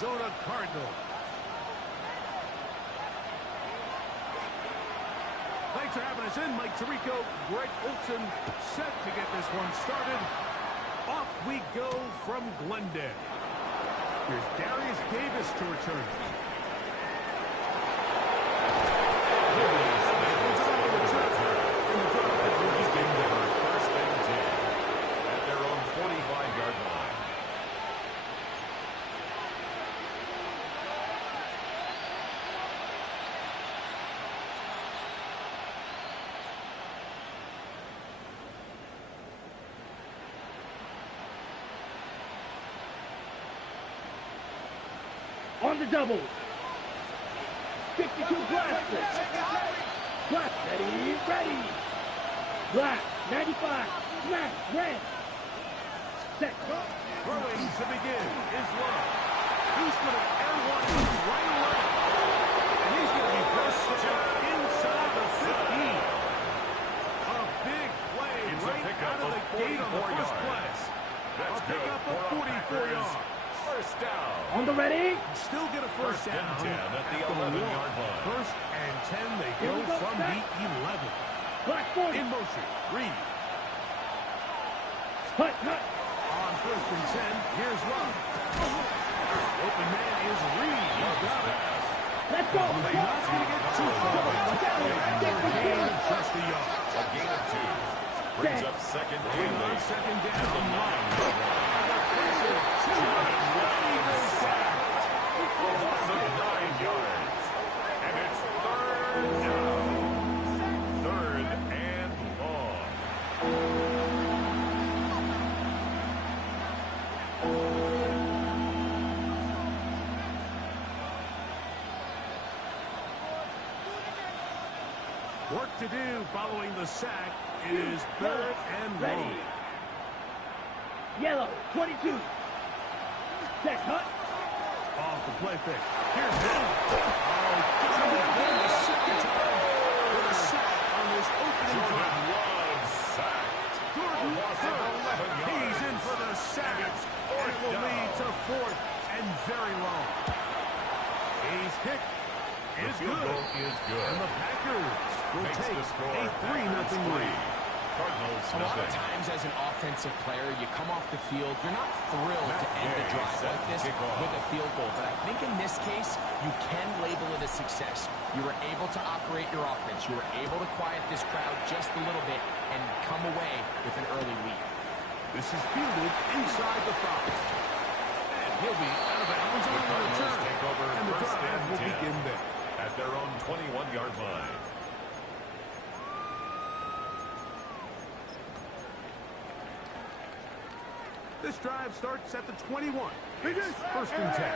Arizona Cardinals. Thanks for having us in. Mike Tirico, Greg Olson set to get this one started. Off we go from Glendale. Here's Darius Davis to return. First and 10 at their own 45-yard line. On the double. 52 blasters. Black, ready. Black, 95, smash, red. Set. Throwing to begin is Love. He's going to air one right away. And he's going to be pushed inside the 15. A big play right out of the gate on the first play. A pickup of 44 yards. First down. On the ready. Still get a first down and 10 at the 11-yard line. First and 10, they go from the 11. Black 40. In motion, Reed. Cut. On first and 10, here's Love. Open man is Reed. He's got it. Let's go. They're not going to get too far. Gain of just a yard. A gain of 2. Brings up second and On 8. second At the down. 9-yard line. A loss of 9 yards. And it's third down. Third and long. Work to do following the sack. It is third and Ready. long. Yellow, 22. Set, cut. Off the play fake. Here's Hill. The second time with a sack on this opening Jordan drive. Love sacked. Jordan A loss of Love. 11 yards. He's in for the sack. And it will lead to fourth and very long. He's kicked. The Is field good. goal is good. And the Packers will Makes take the score a 3-0 lead. Cardinals A lot of nothing. times as an offensive player, you come off the field, you're not thrilled to end a drive like this with a field goal. But I think in this case, you can label it a success. You were able to operate your offense. You were able to quiet this crowd just a little bit and come away with an early lead. This is fielded inside the 5. And he'll be out of bounds on the Cardinals return. take over And the first drive and will 10 begin there. at their own 21-yard line. This drive starts at the 21. It's first and 10.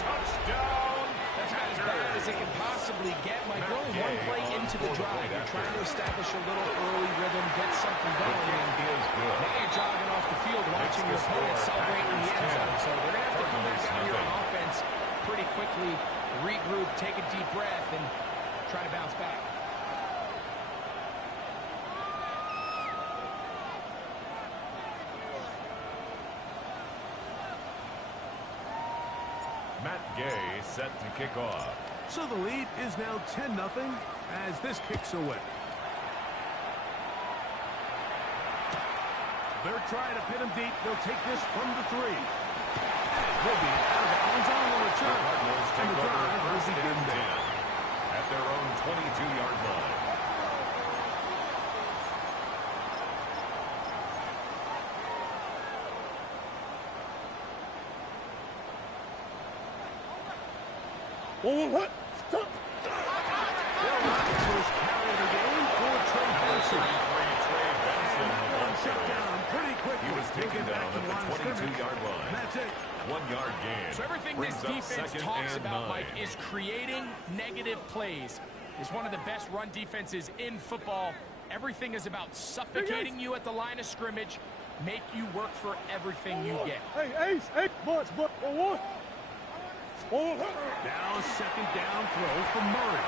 Touchdown. That's about as bad as it can possibly get. Mike, we're only one play into the drive. You're trying to establish a little early rhythm, get something going. And now you're jogging off the field watching your opponent celebrate in the end zone. So they're going to have to come back out here on offense pretty quickly, regroup, take a deep breath, and try to bounce back. Matt Gay set to kick off. So the lead is now 10-0 as this kicks away. They're trying to pin him deep. They'll take this from the 3. He'll be out of bounds on the return. Cardinals And take the over drive will first begin and 10 there. at their own 22-yard line. First carry of the game for Trey Benson. Trey Benson. One shut down pretty quickly. He was He'll taken get back down to at the line of the scrimmage. 22-yard line. And that's it. 1-yard gain. So everything Brings this up defense second talks and about, 9. Mike, is creating negative plays. It's one of the best run defenses in football. Everything is about suffocating you at the line of scrimmage, make you work for everything you get. Hey, Ace, boys, but for what? Now second down throw for Murray.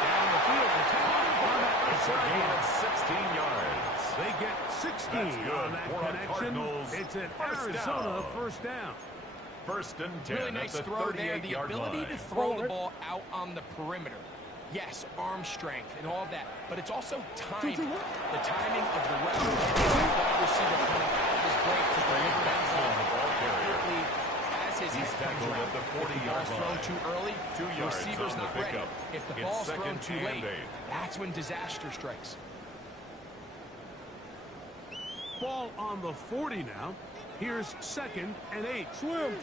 Down the field, the tackle on that It's a gain sideline. of 16 yards. They get 16 That's good on that for our connection. Cardinals. It's an First Arizona down. first down. First and 10 Really nice at the throw there. The 38-yard ability line. to throw the ball out on the perimeter. Yes, arm strength and all that, but it's also timing. The timing of the route. That wide receiver coming out of his break to deliver that Benson, the ball carrier. quickly as his He's head comes tackled around. at the If the 40-yard ball's thrown line. too early, 2 the yards receiver's on the not ready. pickup. If the It's ball's thrown second too and late, 8. that's when disaster strikes. Ball on the 40 now. Here's second and 8. Swim. Again,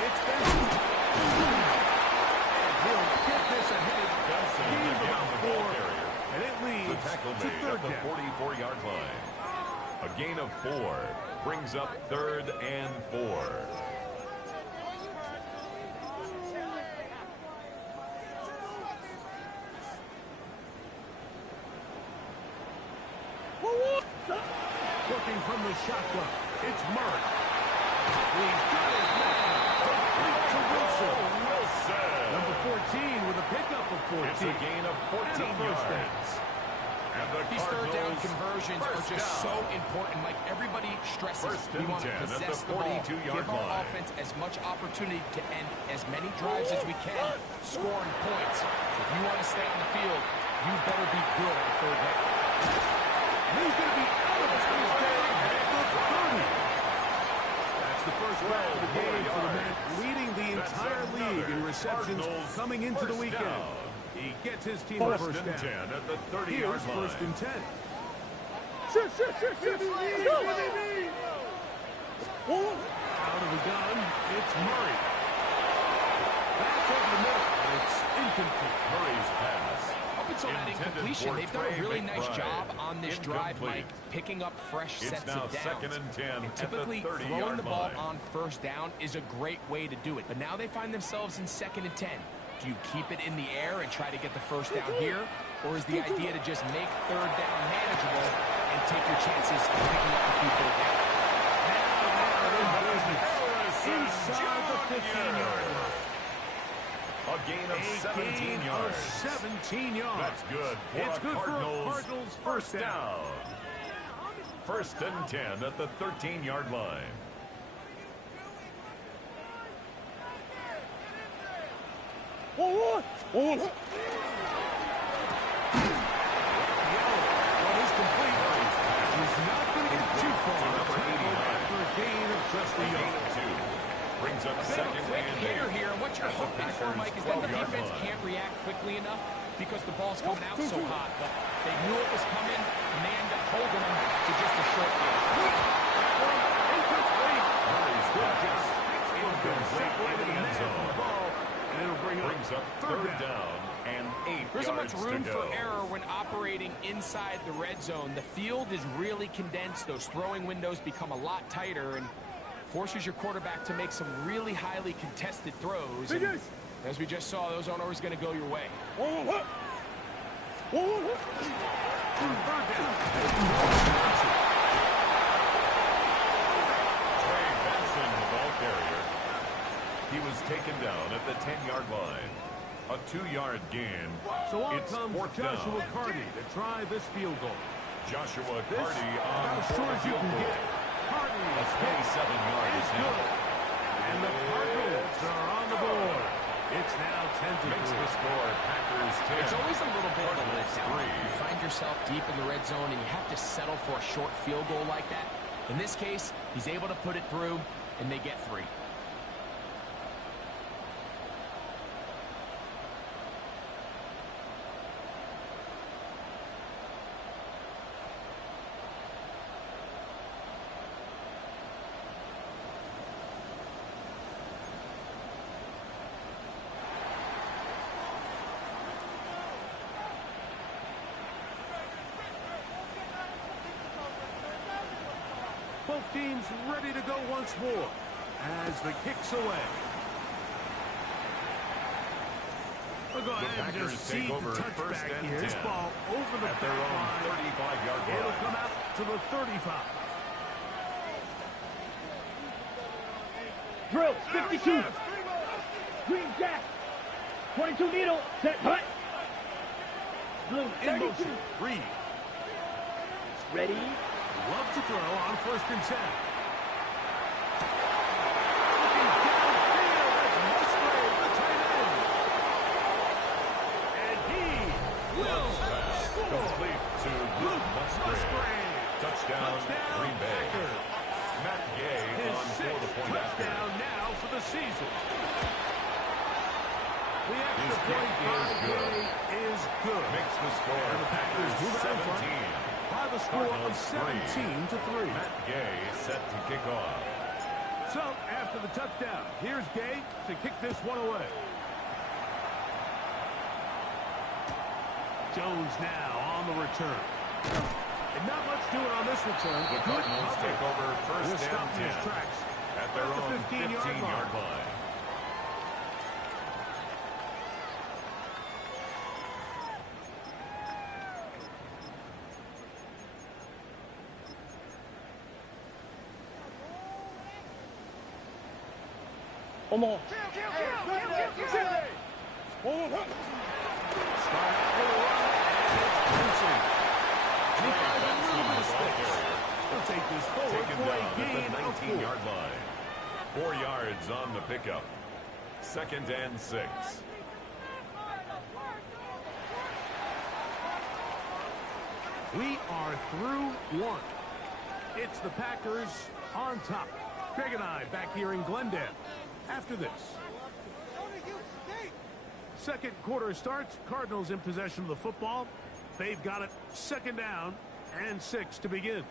it's Benson. He'll get this ahead. Benson Gain of again, about the ball 4. carrier. And it The leads tackle to made third at the down. 44-yard line. A gain of 4 brings up third and 4. Looking from the shotgun. It's Murray. He's got his man. Complete to Wilson. Wilson. Number 14 with a pickup of 14. It's a gain of 14 And a first down. yards. And the These third down Cardinals conversions are first just down. so important. Mike, everybody stresses First we and want to 10 at the possess the ball, 42-yard give our line. offense as much opportunity to end as many drives as we can, scoring points. So if you want to stay on the field, you better be good on third down. And he's going to be out of bounds there at the 30. That's the first round of the game for the man leading the That's entire league in another receptions Cardinals coming into the first weekend. down. He gets his team a First first and down. 10 at the 30-yard Here's line. first and 10. Shoot. Out of the gun, it's Murray. Back over the middle. It's incomplete. Murray's pass. Up until that Intended incompletion, for they've done a Trey really nice McBride. job on this drive, Incomplete. Mike, picking up fresh It's sets now of downs. second and 10 And at the typically, 30-yard throwing the ball line. on first down is a great way to do it. But now they find themselves in second and 10. Do you keep it in the air and try to get the first down here? Or is the idea to just make third down manageable and take your chances of picking up a few third down? Inside the 15-yard line. A gain of A 17 gain yards. of 17 yards. That's good for It's a good for a Cardinals Cardinals first down. First and 10 at the 13-yard line. Well, he's complete. He's not going to get too far. Number 89. After a gain of just a A gain yard. of 2 brings up A bit of second a quick and hitter 8. here, and what you're At the hoping for, Packers' Mike, is that the 12-yard defense line. can't react quickly enough because the ball's coming out so hot. But they knew it was coming, and they end up holding them to just a short gain. Murray's pass. Incomplete in the end zone. And it'll Brings up third down and 8 There's so much yards room to for go. error when operating inside the red zone. The field is really condensed. Those throwing windows become a lot tighter and forces your quarterback to make some really highly contested throws. And as we just saw, those aren't always going to go your way. Trey Benson, the ball carrier. He was taken down at the 10-yard line. A 2-yard gain. So on It's comes fourth Joshua down. Carty to try this field goal. Joshua This Carty about on as for short the as you field can goal. get. Carty A 27-yard is good. attempt. And the Cardinals are on the board. It's now 10-3. Makes the score Packers 10. It's always a little bit of a Cardinals letdown. 3. You find yourself deep in the red zone and you have to settle for a short field goal like that. In this case, he's able to put it through, and they get 3. Both teams ready to go once more as the kick's away. We'll go ahead and Packers just take see over the first touchback and here. This 10 ball over the at their own back line. 35-yard It'll line. come out to the 35. Drill, 52. Green jack. 22 needle. Set, hut. Blue, In 32. motion. Reed. Ready. Love to throw on 1st and 10. Complete to Luke Musgrave. Touchdown, Green Bay. Matt Gay His on for the 6th point after. touchdown now for the season. The His extra kick point is by good. Gay is good. Makes the score And the Packers move out in front 17. by the score of Cardinals 17-3. Matt Gay set to kick off. So, after the touchdown, here's Gay to kick this one away. Jones now on the return. And not much doing on this return. The Cardinals take over They're 1st and stopping his 10 tracks at their at the own 15-yard 15-yard line. Omaha. Start out with a run. It's Benson. He finds a little bit of space. He'll take this forward Taken for a down gain at the of 4. 19-yard line. 4 yards on the pickup. 2nd and 6. We are through 1. It's the Packers on top. Craig and I back here in Glendale after this. Second quarter starts. Cardinals in possession of the football. They've got it 2nd down and 6 to begin.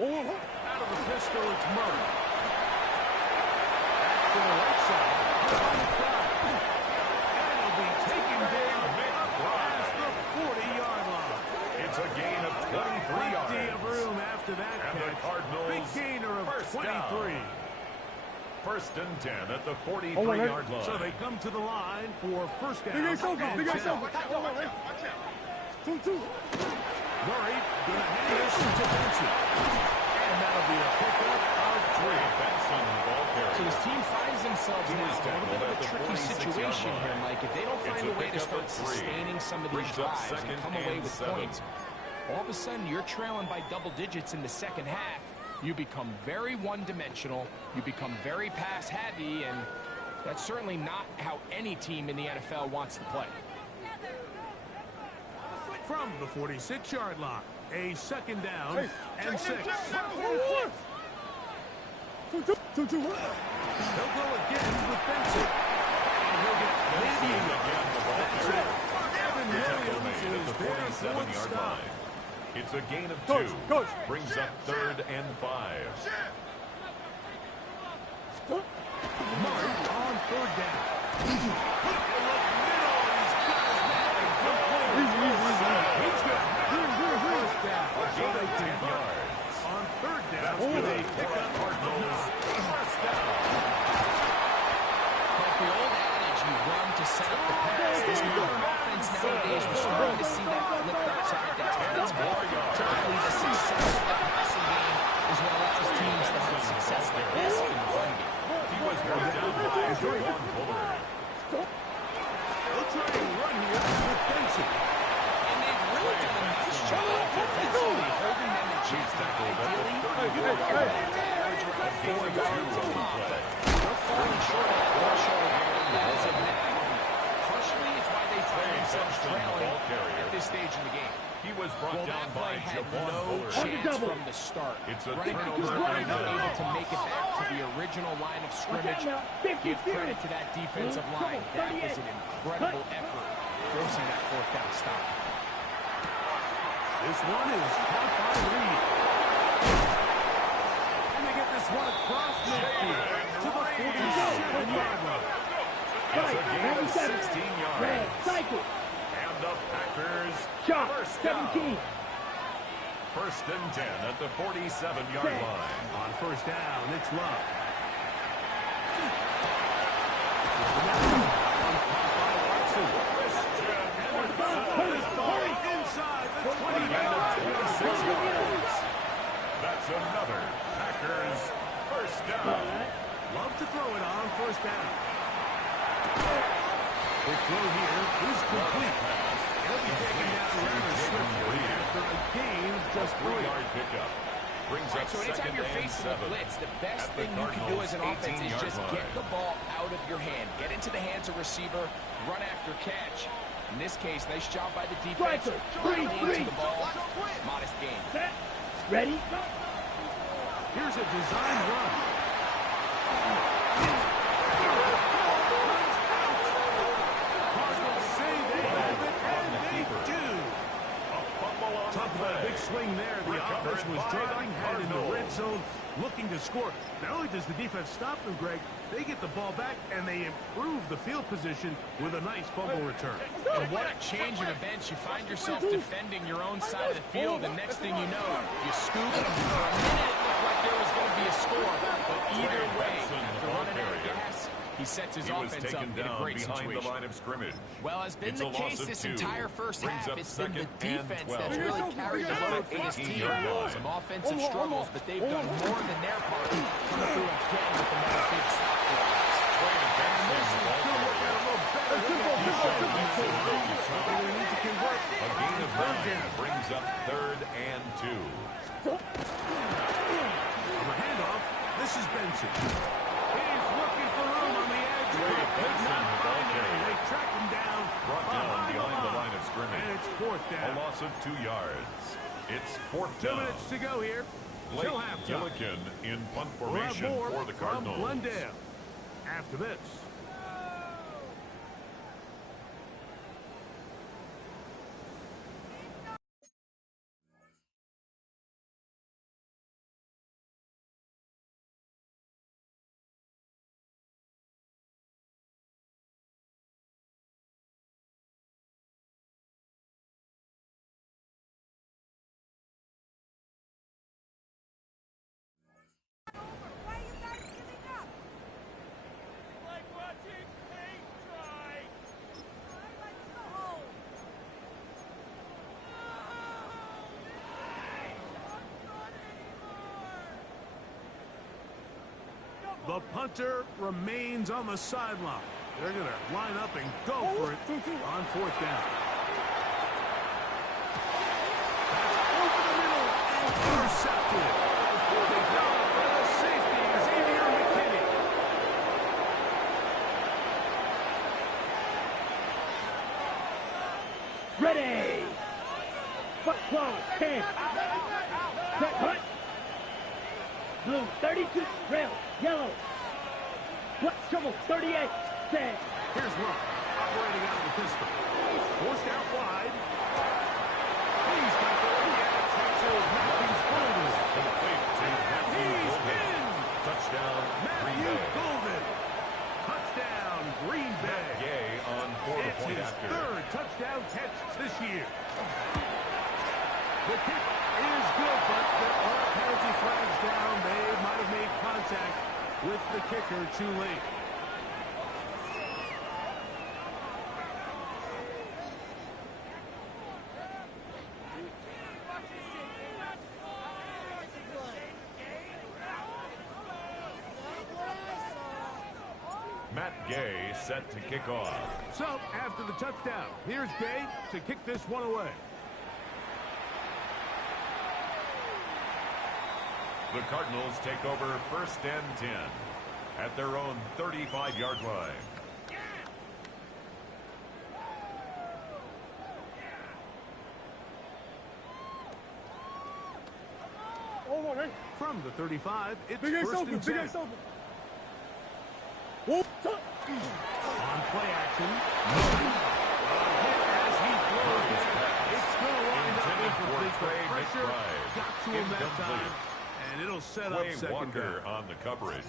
Out of the pistol, it's Murray. Back to the right side. On the crowd. And he'll be taken down past the 40-yard line. It's a gain of 23 Plenty yards. of room after that And the catch. Cardinals Big gainer of first 23. down. 1st and 10 at the 43-yard line. So they come to the line for 1st down. Big Ace, and 10. Murray going to hand this to Benson. And that'll be a pickup of 3. Benson, ball carrier. So this team finds themselves He now was in a tackled little bit at of a the tricky 46-yard situation line. here, Mike. If they don't It's find a a way to pickup start of 3. sustaining some of these Brings up drives 2nd and come away and with 7. points, all of a sudden you're trailing by double digits in the second half. You become very one-dimensional. You become very pass-heavy, and that's certainly not how any team in the NFL wants to play. From the 46-yard line, a 2nd down and 6. He'll go again with Benson. And he'll get maybe Again, the ball that's carrier. it. Evan The tackle Williams made at is the there for 47-yard the stop. line. It's a gain of 2. Coach. Brings up 3rd and 5. Murray on 3rd down. In the middle, he's got it. He's got 1st down. A gain of 10 yards. On 3rd down, That's with good a for pickup the Cardinals. 1st down. Like the old adage, you run to set up the pass. This modern offense nowadays, we're starting to see that flipped upside down. That's more typically the success of the passing game is what allows teams to have success like this in the run game. He was brought down by Javon Bullard. They'll try and run here with Benson. And they've really done a nice job defensively holding them in check. Ideally, you would want them to average around 4 yards a pop, but they're falling short of that threshold as of now. Partially, it's why they find themselves trailing at this stage in the game. He was brought Well, down that by play had Javon no Bullard. chance from the start. It's a Running back was turnover not and able to make it back to the original line of scrimmage. Give credit to that defensive line. That was an incredible effort forcing that 4th down stop. This one is caught by Reed. And they get this one across midfield to the 47-yard line. It's a gain of 16 yards. Cycle. And the Packers Shot. first down. 17. 1st and 10 at the 47-yard line. On 1st down, it's Love. The throw here is complete. He'll be taken down rather swiftly after a gain of just 3. 3-yard pickup. Brings up So anytime you're facing a blitz, the best thing you can do as an offense is just get the ball out of your hand. Get into the hands of receiver, run after catch. In this case, nice job by the defense. Into the ball. Modest gain. Set. Ready. Go. Here's a design run. Cardinals say they have it, and they do. Talk about a big swing there. The offense was driving, headed in the red zone, looking to score. Not only does the defense stop them, Greg, they get the ball back, and they improve the field position with a nice fumble return. And what a change of events. You find yourself defending your own side of the field, and next thing you know, you scoop. For a minute, it looked like there was going to be a score. But either way, after running out of gas, he sets his offense up in a great behind situation. the line of scrimmage. Well, has been It's the a loss case of this 2. entire first Brings half. up It's been the 2nd and defense 12. that's really carried the load for this team. 18-yard line. Some offensive struggles, but they've done more than their part. Coming through again with another big stop for us. A gain of 9 brings up 3rd and 2. On the handoff, this is Benson. He's looking for room on the edge. Could not find any. They track him down. Brought down behind the line of scrimmage. And it's 4th A down. loss of 2 yards. It's 4th 2 down. minutes to go here. Blake Till halftime. Gillikin in punt We'll have formation more for the from Cardinals. Glendale after this. The punter remains on the sideline. They're going to line up and go for it on 4th down. That's over the middle and intercepted. They got it by the safety, Xavier McKinney. Ready. Foot close. 10. Set. Hut. Blue. 32. Rail. Yellow. Black trouble. 38. Set. Here's Love, operating out of the pistol. Forced out wide. He's got the lead. Texas Matthews Golden. Complete to Matthew He's Golden. in. Touchdown, Green Matthew Bay. Golden. Touchdown, Green Bay. Gay on for the It's point his after. 3rd touchdown catch this year. The kick is good, but there are penalty flags down. They might have made contact with the kicker too late. Matt Gay set to kick off. So, after the touchdown, here's Gay to kick this one away. The Cardinals take over 1st and 10 at their own 35-yard line. From the 35, it's 1st and 10. On play action. As he throws, it's going to wind up incomplete. The pressure got to him that time, and it'll set up Quay 2nd Walker down. on the coverage.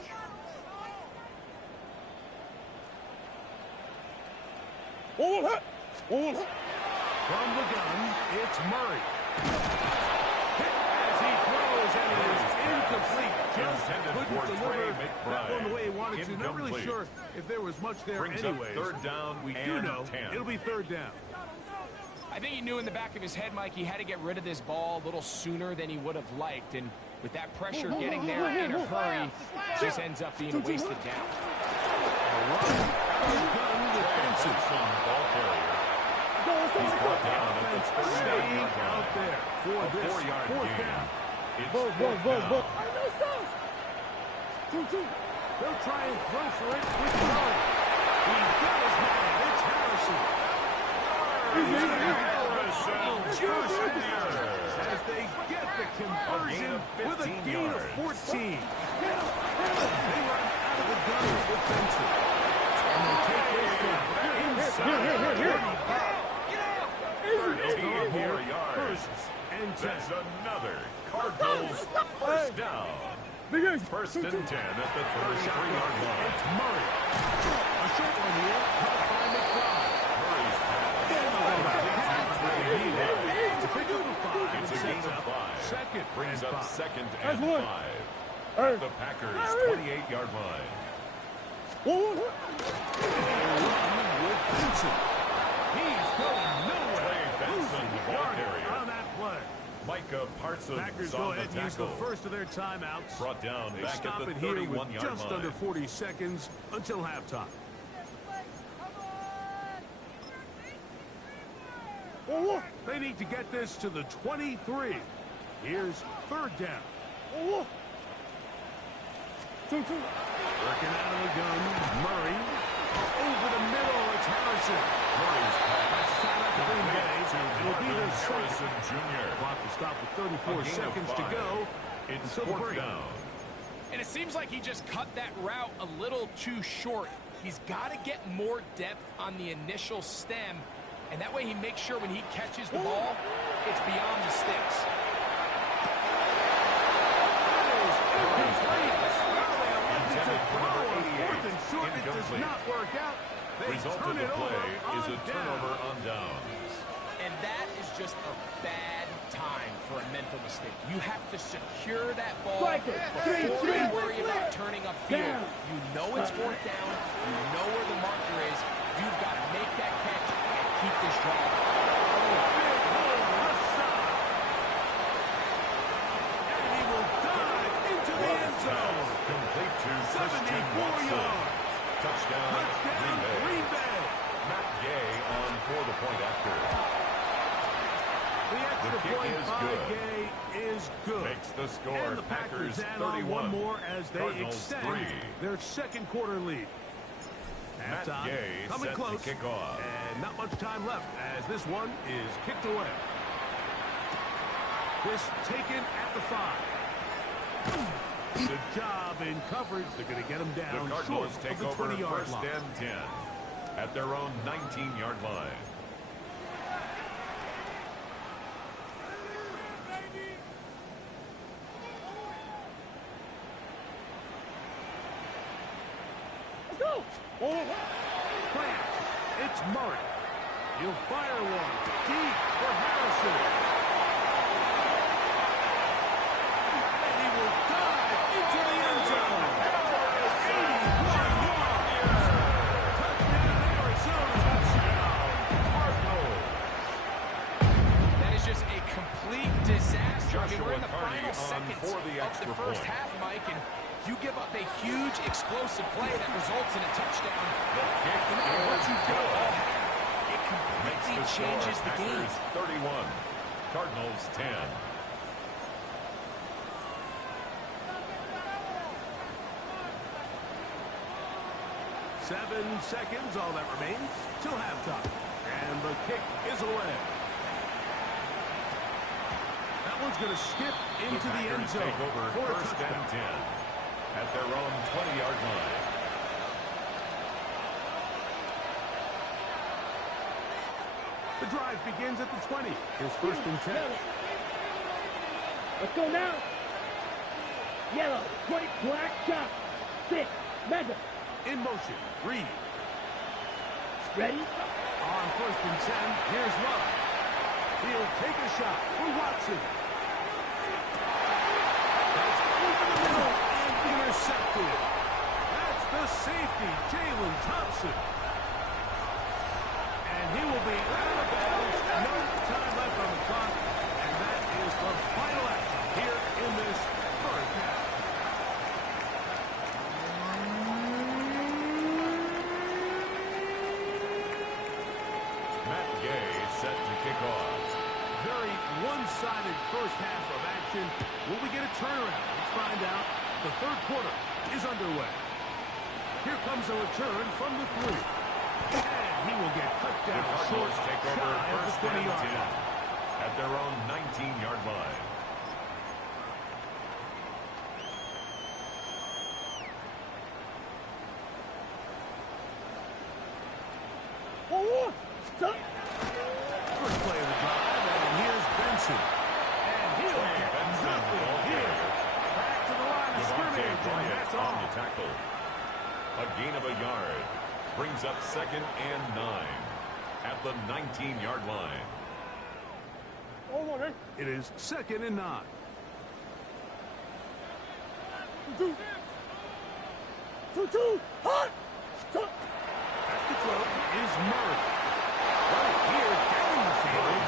From the gun, it's Murray. Hit as he throws, and it is incomplete. Just Intended couldn't for deliver Trey that one the way he wanted to. McBride. Not really Incomplete. sure if there was much there Brings anyways. up 3rd down We and do know 10. it'll be 3rd down. I think he knew in the back of his head, Mike, he had to get rid of this ball a little sooner than he would have liked. And with that pressure getting there in a hurry, just ends up being a wasted down. A run is done. The defense Benson. Ball carrier. He's brought down at the 39-yard Staying line. out there for A this 4-yard fourth gain. down. It's Go, go, fourth go, down. go. They'll try and throw for it with Murray. He's got his man. It's Harrison. Harrison Jr. As they get the conversion with a 15 gain of yards. 14. They run out of the gunners with Benson. And they take this down inside. Here. 34 yards. First and 10. That's another Cardinals first down. First and 10 at the 33-yard line. It's Murray. A short one here. Caught by McBride. Murray's pass. To pick up a 5. It's a gain of 5. Second Brings and up 5. second That's and one. 5. The Packers' 28-yard line. With Benson. He's going nowhere. Trey Benson, the ball Yardage carrier. on that play. Micah Parsons Packers go on the ahead and use the tackle. first of their timeouts. Brought down They back stop at the it here with 31-yard just line. under 40 seconds until halftime. They need to get this to the 23. Here's third down. Working out of the gun. Murray. Over the middle. It's Harrison. Murray's pass. Time at the Green Bay. It'll be their Harrison second. Jr. Clock to stop with 34 A gain of seconds to 5. go. It's until the fourth break. down. And it seems like he just cut that route a little too short. He's got to get more depth on the initial stem, and that way he makes sure when he catches the ball, it's beyond the sticks. Result of the play is a turnover on downs. And that is just a bad time for a mental mistake. You have to secure that ball Striker, before three, you worry about turning upfield. down. You know it's fourth down. You know where the marker is. You've got to make that catch and keep this drive. Complete to Christian 74 Watson. yards. Touchdown, Green Bay. Matt Gay on for the point after. The extra The kick point is by good. Gay is good. Makes the score And the Packers add on 31. one more as they Cardinals extend 3. their second quarter lead. Matt Halftime Gay coming set to close, kick off. and not much time left as this one is kicked away. This taken at the 5. Good job in coverage. They're going to get him The down short Cardinals of take the over 20-yard first line. and 10 at their own 19-yard line. Let's go. Plant. It's Murray. He'll fire one deep for Harrison. And he will dive into the end zone. 81 yards. Touchdown, Arizona. Touchdown, Cardinals. That is just a complete disaster. I mean, we're in the Joshua Carney final on seconds for the of extra the first point. half, Mike, and you give up a huge explosive play that results in a touchdown. The kick No matter what you do good. all half, it Makes completely the score changes the game. Packers 31, Cardinals 10. Seven seconds, all that remains, till halftime. And the kick is away. That one's going to skip into the end Packers zone take over for a first touchdown. and 10 at their own 20-yard line. The drive begins at the 20. Here's first and 10. Let's go now. Yellow, point, black, shot. 6, mega. In motion, Reed. Ready? On first and 10, here's Love. He'll take a shot for Watson. That's over the middle and intercepted. That's the safety, Jalen Thompson. And he will be out of bounds. No time left on the clock. And that is the final action here in this first half. Matt Gay set to kick off. Very one-sided first half of action. Will we get a turnaround? Let's find out. The third quarter is underway. Here comes a return from the three. And he will get cut down short, Take over shy of first the and 20-yard 10 line. at their own 19-yard line. First play of the drive, and here's Benson. And he'll get nothing here. Back to the line of scrimmage, and that's on all. the tackle. A gain of a yard brings up 2nd and 9 at the 19-yard line. It is 2nd and 9. At the throw is Murray. Right here down the field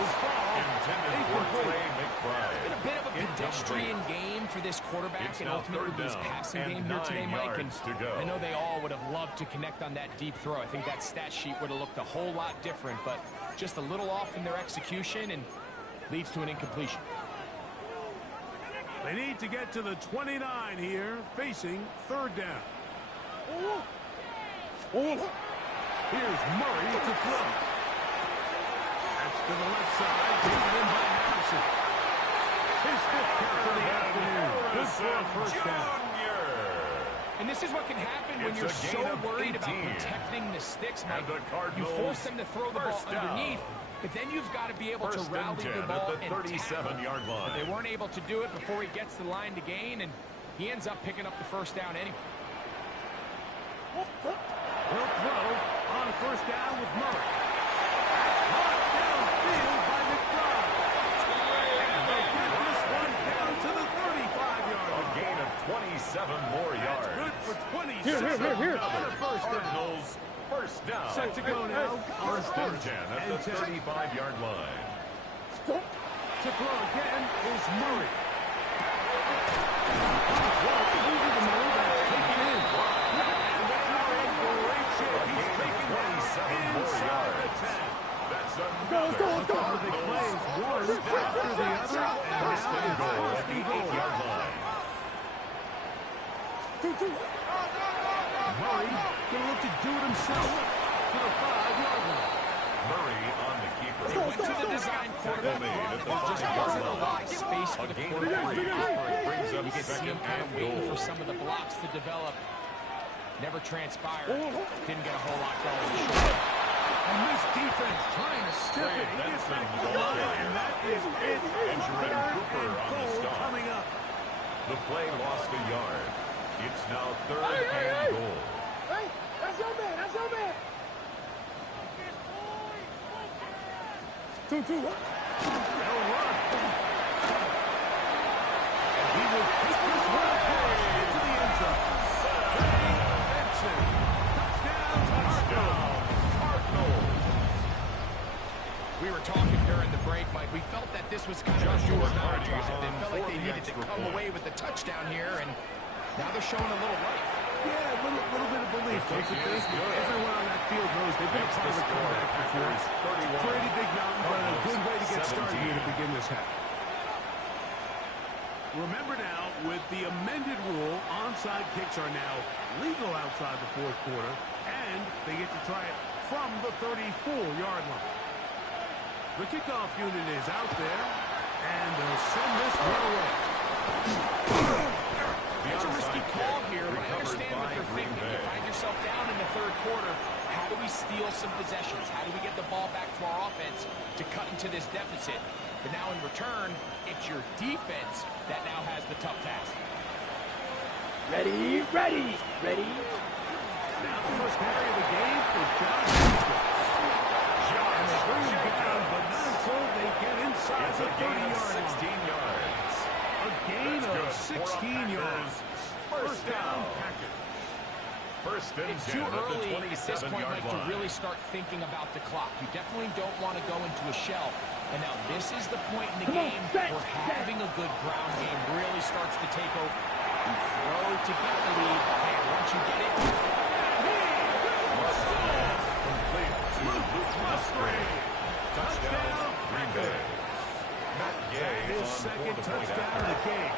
was fall. Intended for Trey McBride. It's been a bit of a pedestrian game for this quarterback It's and now ultimately third this down passing and game here today, 9 Mike. And yards to go. I know they all would have loved to connect on that deep throw. I think that stat sheet would have looked a whole lot different, but just a little off in their execution and leads to an incompletion. They need to get to the 29 here, facing third down. Here's Murray to throw. That's to the left side, taken in by Harrison. His 5th carry of the afternoon. Good for a first down. And this is what can happen when It's you're a so gain of worried about 18. protecting the sticks, Mike. And the You Cardinals force them to throw the ball first down. underneath, but then you've got to be able First to and rally 10 the at ball the and tackle. 37-yard line. But they weren't able to do it before he gets to the line to gain, and he ends up picking up the first down anyway. He'll throw on first down with Murray. Caught downfield by McBride. And they'll get this one down to the 35-yard A line. gain of 27 more yards. That's good for 27. Here. On a first down. Cardinals first down. Set to go now on First and first 10 at and the 10. 35-yard line. To throw again is Murray. Over the middle, that's taken in. And they are in great shape. He's taken down inside the 10. That's another Big plays, one after the other, and first now and it's goal first at the and goal. 8-yard line. Murray gonna look to do it himself to the 5-yard line. Murray on the keeper. They went to the design quarterback made run, at and the there just 5-yard wasn't a line. lot of space for A the gain of quarterback. 3 brings up You could see 2nd him kind of and waiting goal. for some of the blocks to develop. Never transpired. Didn't get a whole lot going. And this defense trying to stiff it. He gets back to the line, and that is it. And Jermaine Cooper And on the goal stop. coming up. The play lost a yard. It's now 3rd and goal. Hey, that's your man. That's your man. They'll run. And he will pick this one up into the end zone. Benson. Touchdown, Cardinals. We were talking during the break, Mike. We felt that this was kind of a do or die Hardy drive. on They felt like for they the needed to extra come point. away with the touchdown here, and now they're showing a little life. Yeah, a little bit of belief, don't you think? Everyone on that field knows they've been a part of the comeback before. Pretty big mountain, but a good way to get started here to begin this half. Remember now, with the amended rule, onside kicks are now legal outside the fourth quarter, and they get to try it from the 34-yard line. The kickoff unit is out there, and they'll send this one away. It's a risky call here, but I recovered understand what by they're Green thinking. Bay. You find yourself down in the third quarter. How do we steal some possessions? How do we get the ball back to our offense to cut into this deficit? But now in return, it's your defense that now has the tough task. Ready, ready, ready. Now the first carry of the game for John Jacobs. And they bring him down, but not until they get inside It's the a gain of 30-yard line. 16 yards. A gain That's of good. 16 yards. First down, Packers. First and It's 10 too at the early at this point, 27-yard Mike, to line. really start thinking about the clock. You definitely don't want to go into a shell. And now this is the point in the Come on, game set, where set. having a good ground game really starts to take over. You throw to get the lead, and once you get it, Complete to Luke Musgrave. Touchdown, Green Bay. Matt Gay His on second for the point touchdown after. of the game.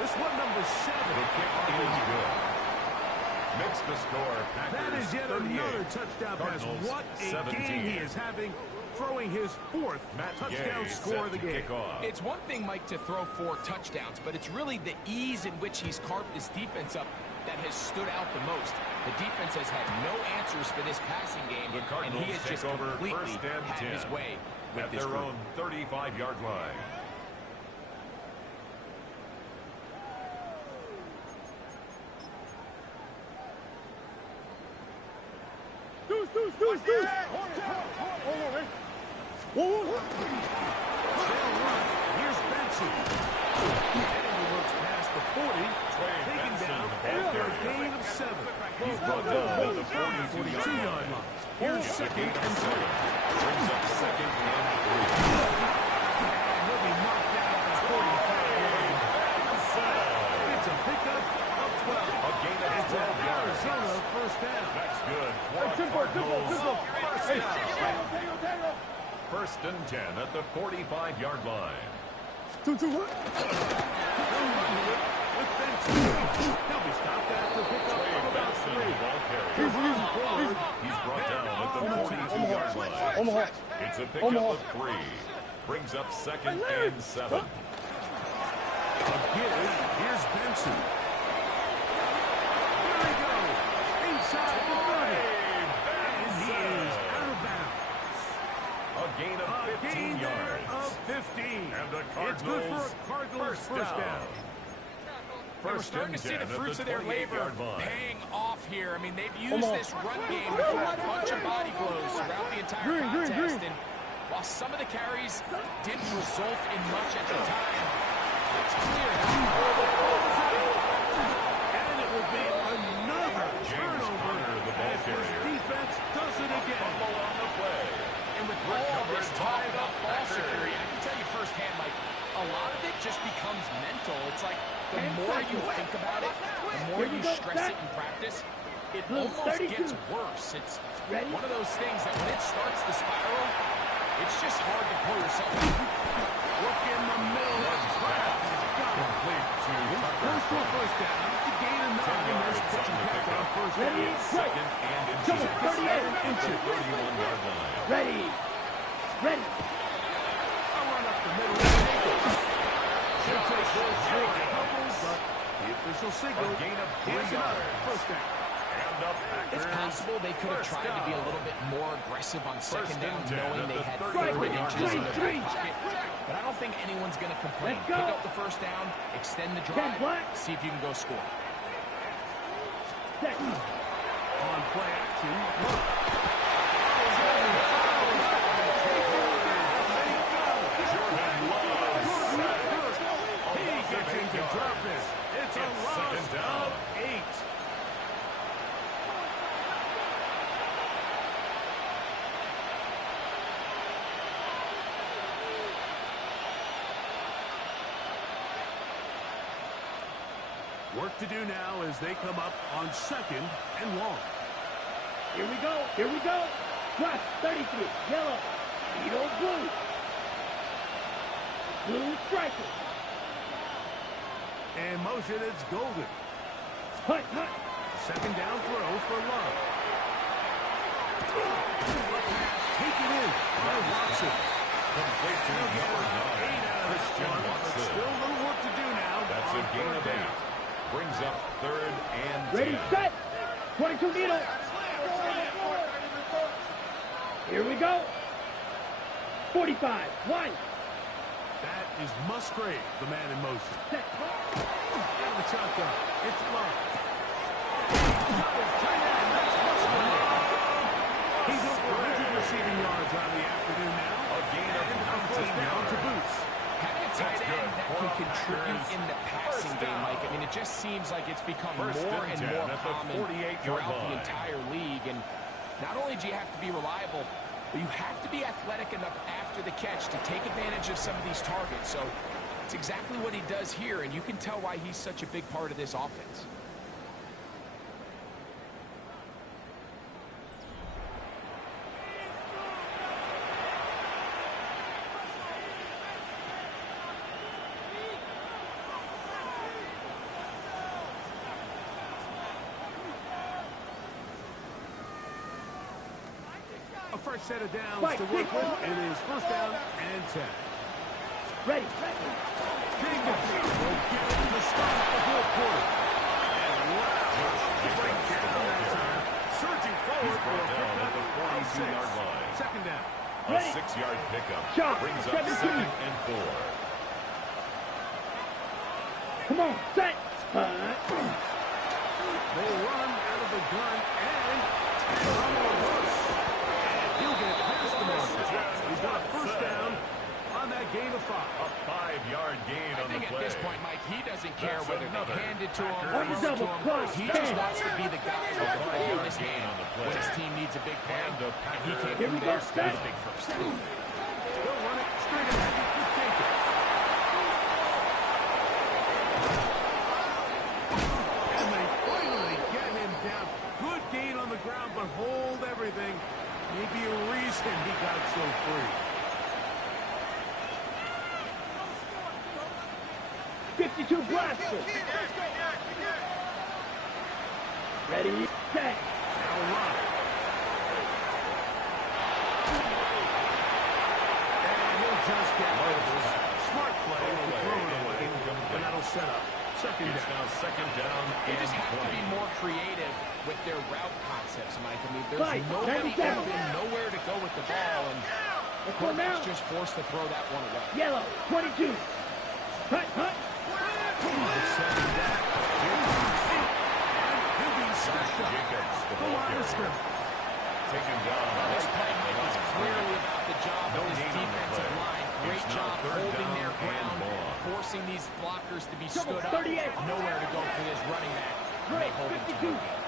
This one, number 7. The kick is good. Makes the score Packers That is yet 38. another touchdown pass. Cardinals What a 17. game he is having, throwing his 4th Matt touchdown Gay score of the set to game. kick off. It's one thing, Mike, to throw 4 touchdowns, but it's really the ease in which he's carved his defense up that has stood out the most. The defense has had no answers for this passing game, The and Cardinals he has take just over completely first and had 10 his way with at this their group. own 35-yard line. Deuce. They'll run. Here's Benson. And he looks past the 40. Taken down after a gain of 7. He's brought down at the 42-yard 42-yard line. line. Here's second and 3. Brings up second and 3. And he'll be knocked down at the 45-yard line. It's a pickup of 12. A gain of It's 12 an yards. Arizona first down. That's good. For Cardinals. First down. First and 10 at the 45-yard line. With Benson. He'll be stopped after pickup of about Benson, 3. ball carrier. He's brought down at the 42-yard line. It's a pickup of 3. Brings up second and 7. Again, here's Benson. Here we go. Inside the 30. And he is out of bounds. A gain of A 15 gain there yards. of 15. And the It's good for Cardinals a Cardinals first down. We're First starting and to see 10 the at fruits of their labor 28-yard line. paying off here. I mean, they've used this run game to throw a bunch of body blows throughout the entire contest. And while some of the carries didn't result in much at the time, it's clear And it will be another James turnover Conner, the ball as his carrier. defense does it again. Fumble on the play. And with all this talk about ball security, I can tell you firsthand, Mike, a lot of it just becomes mental. It's like the more you think about it, the more you stress it in practice, it almost gets worse. It's one of those things that when it starts to spiral, it's just hard to pull yourself out. Look in the middle of the crowd. Complete to Tucker. Goes to a first down. To gain a 9. 10 yards There's pitch on and the catch on pickup. first down. Second and inches. At the 31-yard line. Ready. A run up the middle. He'll take those short fumbles, but the official signal A gain of 3 is another yards. first down. And the It's Packers possible they could have first tried to be a down. little bit more aggressive on second First down, and 10 knowing at they the had 33 3 yard inches in line. their back pocket. But I don't think anyone's going to complain. Let's Pick go. up the first down, extend the Ten drive, black. see if you can go score. Second. On play action. He gets into drop it. It's a It's loss second down. of 8. Work to do now as they come up on second and long. Here we go. Rush, 33. Yellow. Edo blue. Blue striker. And motion, it's Golden. Hut. Second down throw for Love. Taken in by Watson. Complete to number 9. Christian Watson. Still a little work to do now. That's a on gain third of down. 8. Brings up third and 10. Ready, set. 22 meter. Here we go. 45. One. That is Musgrave, the man in motion. Set. Out of the shotgun. It's Love. That's Musgrave. He's over 100 receiving yards on the afternoon now. A gain of And a first 19 down to yards. Boots. Having a tight That's end good. that For can the contribute Packers. in the passing First game, down. Mike, I mean, it just seems like it's become First more and and 10 more at the common 48-yard throughout the line. entire league. And not only do you have to be reliable, but you have to be athletic enough after the catch to take advantage of some of these targets. So it's exactly what he does here, and you can tell why he's such a big part of this offense. fresh set of downs Right, to work big with. ball. It is first down and 10. Ready. Jacobs will get it to start the fourth quarter. And wow, break down that time. Surging forward for a down at the pickup of 42-yard 6. line. Second down. A Ready. 6-yard pickup Shot. brings up 17. second and 4. Come on, set. They run out of the gun and on the reverse. And he'll get past the marker. He's got a first down on that gain of 5. A 5-yard gain I on the think at play. this point, Mike, he doesn't care That's whether another they hand it to him Packers or throw it to double him. plus He 10. just wants to be the guy with the ball in his gain hand on the play. when his team needs a big play, And the and he came Here from we there go, with set. a big first. They'll run it straight ahead with Jacobs. And they finally get him down. Good gain on the ground, but hold everything. Maybe a reason he got so free. 52 blaster. Ready, set. Now run. And he'll just get Moses. Smart play to throw it away. And that'll set up second It's down. now second down They and just have to 20. be more creative with their route concepts, Mike. I mean, there's Right, nobody 97. open, nowhere to go with the ball, and Let's go now. quarterback's just forced to throw that one away. Yellow, 22. Hut, hut. Second down. And he'll be stacked up. Jacobs, the The ball line of carrier. scrimmage. Taken down. This right play, at the Mike, is line of clearly scrimmage. about the job No of this gain on the defensive play. line. Great It's now job third holding down their and ground, long. forcing these blockers to be Double stood up. 38. Nowhere to go for this running back. And they Right, hold him to 52. no gain.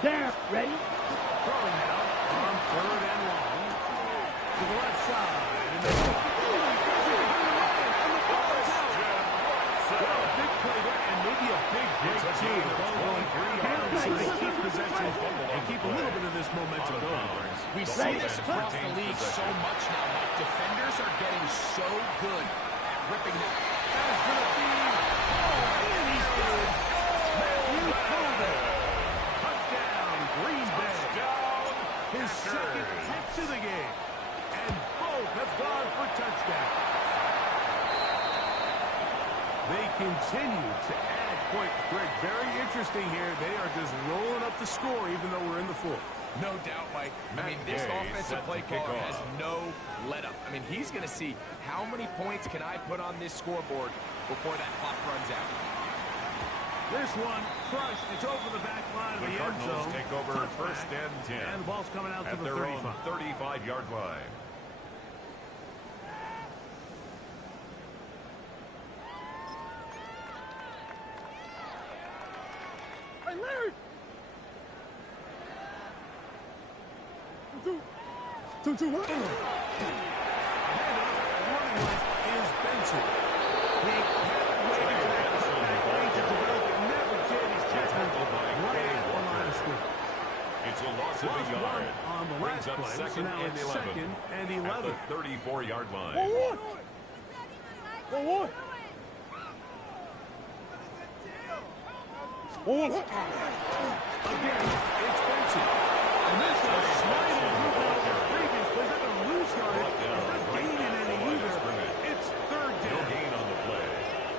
Down, ready. Throwing now on third and long. To the left side. And they go. And the ball is out. Well, a big play there, and maybe a big break It's a too. gain The of ball going 23 down, yards. so they keep Nice possession fumble on and the keep a play. little bit of this momentum Out of going. bounds. We The see offense this across the retains league so possession. much now, Mike. Defenders are getting so good at ripping that. That is going to be. Oh, and he's good. Matthew Holden. Touchdown, Green Bay. Touchdown, His Packers. second catch of the game. And both have gone for touchdowns. They continue to add points. Greg, very interesting here. They are just rolling up the score even though we're in the fourth. No doubt, Mike. I mean, this Gay offensive set play to kick caller has off. no let-up. I mean, he's going to see how many points can I put on this scoreboard before that clock runs out. This one crushed. It's over the back line of The the end Cardinals zone. take over Touchback. first and 10. And the ball's coming out to At the their 35. own 35-yard line. Hey, Larry! Two, what? Running left is Benson. He kept waiting for that play to develop. It never did. He's tackled right at the line of scrimmage. It's a loss of a Lost yard. one on the Brings last up play, so second now and it's 11. second and At 11. the 34-yard line. Again, it's Benson. And this is a slight improvement over the previous play. They're going to lose yardage. They're not gaining any either. It's third No down. gain on the play.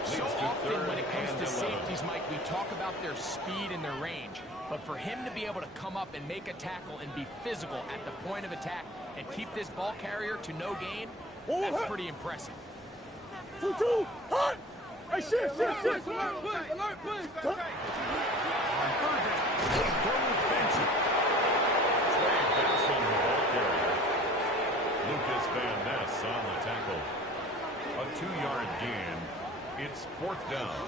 So Leads to often third when it comes and to 11. safeties, Mike, we talk about their speed and their range. But for him to be able to come up and make a tackle and be physical at the point of attack and keep this ball carrier to no gain, that's pretty impressive. On third down, go with Benson. Trey Benson, the ball carrier. Lucas Van Ness on the tackle. A 2-yard gain. It's fourth down.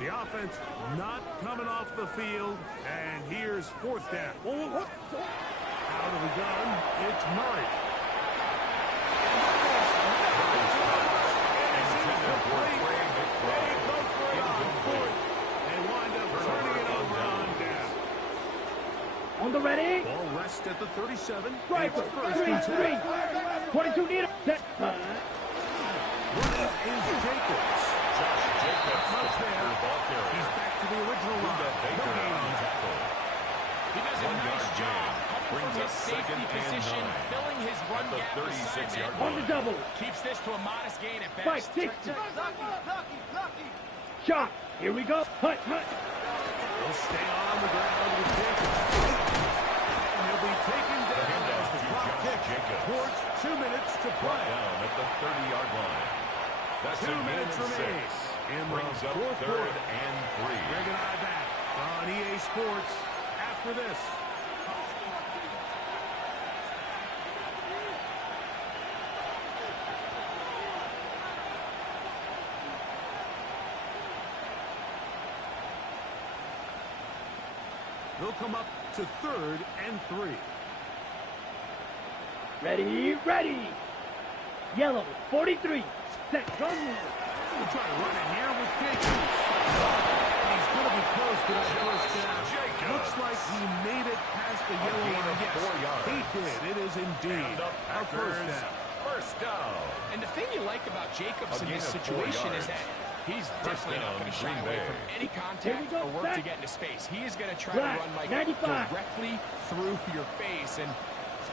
The offense not coming off the field, and here's fourth down. Out of the gun, it's Murray. Intended for Trey They McBride. go for it on fourth. They wind up turning it over on down. On the ready. Ball rests at the 37. Right, It's first three, and 10. 22 near. Set. Running is Jacobs. Josh Jacobs, the Not there. ball carrier. He's back to the original line. Luda No Baker gain on on the that. tackle. He does a nice job coming from his safety position, filling his run gap beside that. On the double. Keeps this to a modest gain at Fight, best. 60. Shot. Here we go. Hut, hut. He'll stay on the ground with Jacobs. And he'll be taken down as the clock ticks towards 2 minutes to play. Down at the 30-yard line. That's 2 minutes remain in the fourth quarter. And 3. Greg and I back on EA Sports after this. They'll come up to 3rd and 3. Ready, ready. Yellow, 43. Set, gun. We'll try to run it here with Jacobs. He's going to be close to that first down. Looks like he made it past the yellow line. Yes, 4 yards. he did. It is indeed a first down. First down. And the thing you like about Jacobs in this situation is that he's definitely not going to shy away from any contact or work to get into space. He is going to try to run Mike directly through your face. And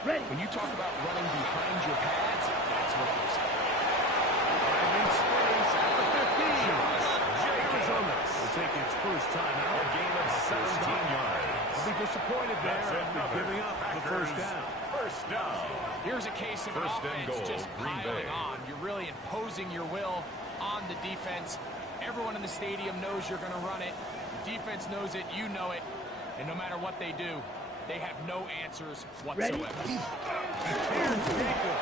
when you talk about running behind your pads, that's what it is. Driving space at the 15. Arizona will take its first time out. A gain of 17 yards. I'll be disappointed there after giving up the first down. First down. Here's a case of an First and offense goal, just Green piling Bay. on. You're really imposing your will on the defense. Everyone in the stadium knows you're going to run it. The defense knows it. You know it. And no matter what they do, they have no answers whatsoever. Here's Jacobs.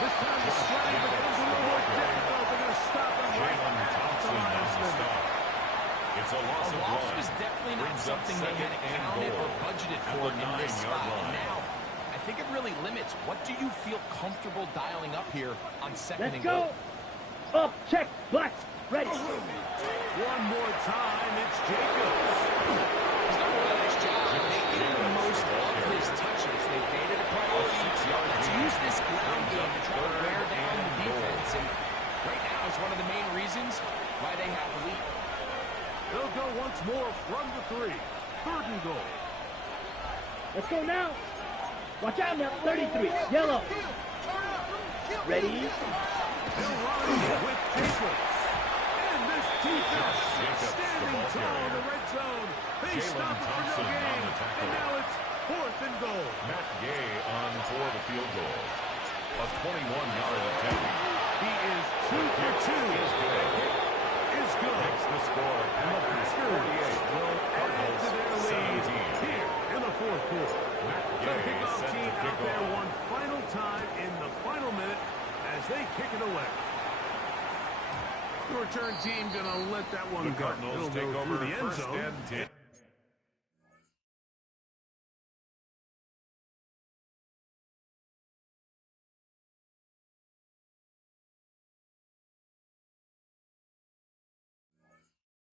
This time the slide becomes a little more difficult. They're going to stop him right Jalen Thompson has the stop. It's a loss A of loss one. was definitely not Brings up something they had second and accounted or goal budgeted at for the in this 9-yard spot. line. Now, I think it really limits what do you feel comfortable dialing up here on second Let's and goal. go. Up, check, black, ready. One more time, it's Jacobs. He's done a really nice job making the most of his touches. They've made it a priority. Let's use this ground game to try to wear down the defense. And right now is one of the main reasons why they have the lead. They'll go once more from the 3. 3rd and goal. Let's go now. Watch out now, 33. Yellow. Ready. They'll run with Jacobs. And this defense standing tall in the red zone. They stop it for no gain. And now it's 4th and goal. Matt Gay on for the field goal. A 21-yard attempt. He is 2 for 2. Is good. Is good. Makes the score And the Packers will add to their lead 17. here in the 4th quarter. Matt The Gay kickoff set team to kick out there off. one final time in the final minute as they kick it away. The return team gonna let that one The go. Cardinals It'll take go over through the end first zone. and 10.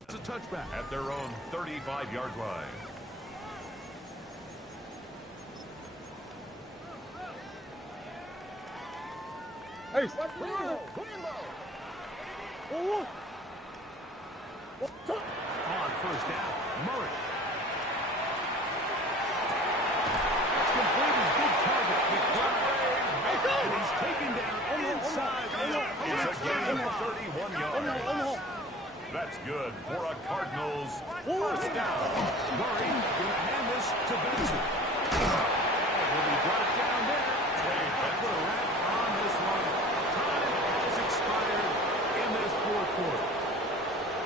It's a touchback. At their own 35-yard line. Hey, On first down, Murray. That's complete. His big target. And he's taken down inside. It's a gain of 31 yards. That's good for a Cardinals first down. Murray going to hand this to Benson.